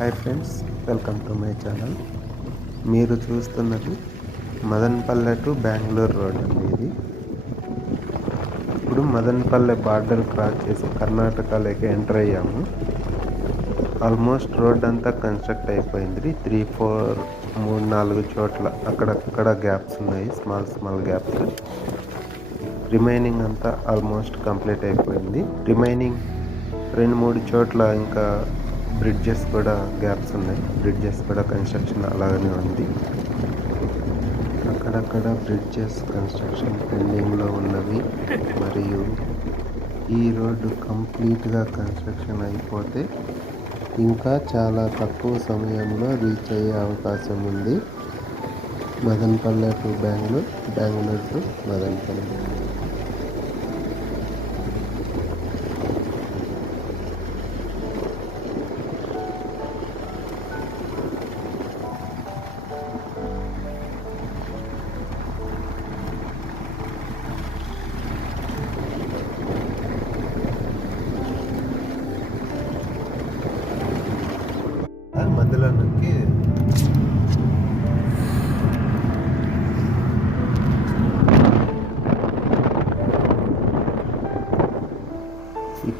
Hi friends welcome to my channel. మీరు చూస్తున్నది మదన్పల్లె to Bengaluru road అండి ఇది. ఇప్పుడు మదన్పల్లె బార్డర్ క్రాస్ చేసి కర్ణాటకలోకి ఎంటర్ అయ్యాము. ఆల్మోస్ట్ రోడ్ అంతా కన్స్ట్రక్ట్ అయిపోయింది. త్రీ ఫోర్ మూడు నాలుగు చోట్ల అక్కడక్కడ గ్యాప్స్ ఉన్నాయి స్మాల్ స్మాల్ గ్యాప్స్. రిమైనింగ్ అంతా ఆల్మోస్ట్ కంప్లీట్ అయిపోయింది. రిమైనింగ్ రెండు మూడు చోట్ల ఇంకా బ్రిడ్జెస్ కూడా గ్యాప్స్ ఉన్నాయి. బ్రిడ్జెస్ కూడా కన్స్ట్రక్షన్ అలాగనే ఉంది. అక్కడక్కడ బ్రిడ్జెస్ కన్స్ట్రక్షన్ పెండింగ్లో ఉన్నవి. మరియు ఈ రోడ్డు కంప్లీట్గా కన్స్ట్రక్షన్ అయిపోతే ఇంకా చాలా తక్కువ సమయంలో రీచ్ అయ్యే అవకాశం ఉంది. Madanapalle to Bengaluru Bengaluru to Madanapalle.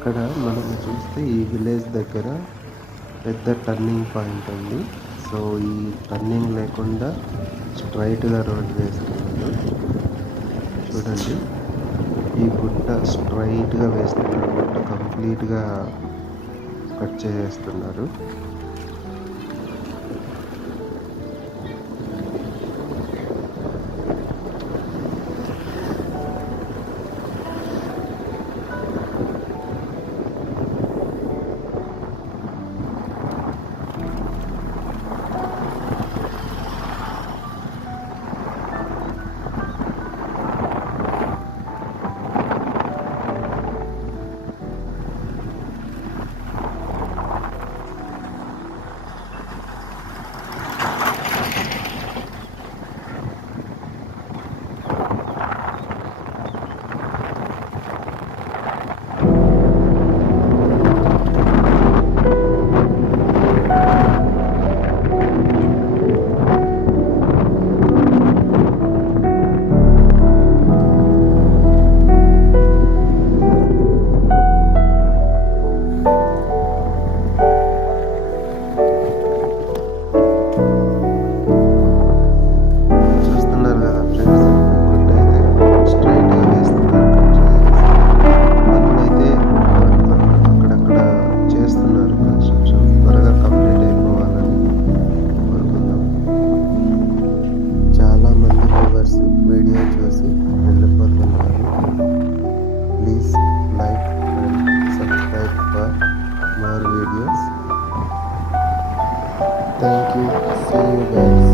ఇక్కడ మనం చూస్తే ఈ విలేజ్ దగ్గర పెద్ద టర్నింగ్ పాయింట్ ఉంది. సో ఈ టర్నింగ్ లేకుండా స్ట్రైట్గా రోడ్ వేస్తున్నారు. చూడండి. ఈ గుట్ట స్ట్రైట్గా వేస్తున్నారు. గుట్ట కంప్లీట్గా కట్ చేసేస్తున్నారు. more videos thank you. See you guys.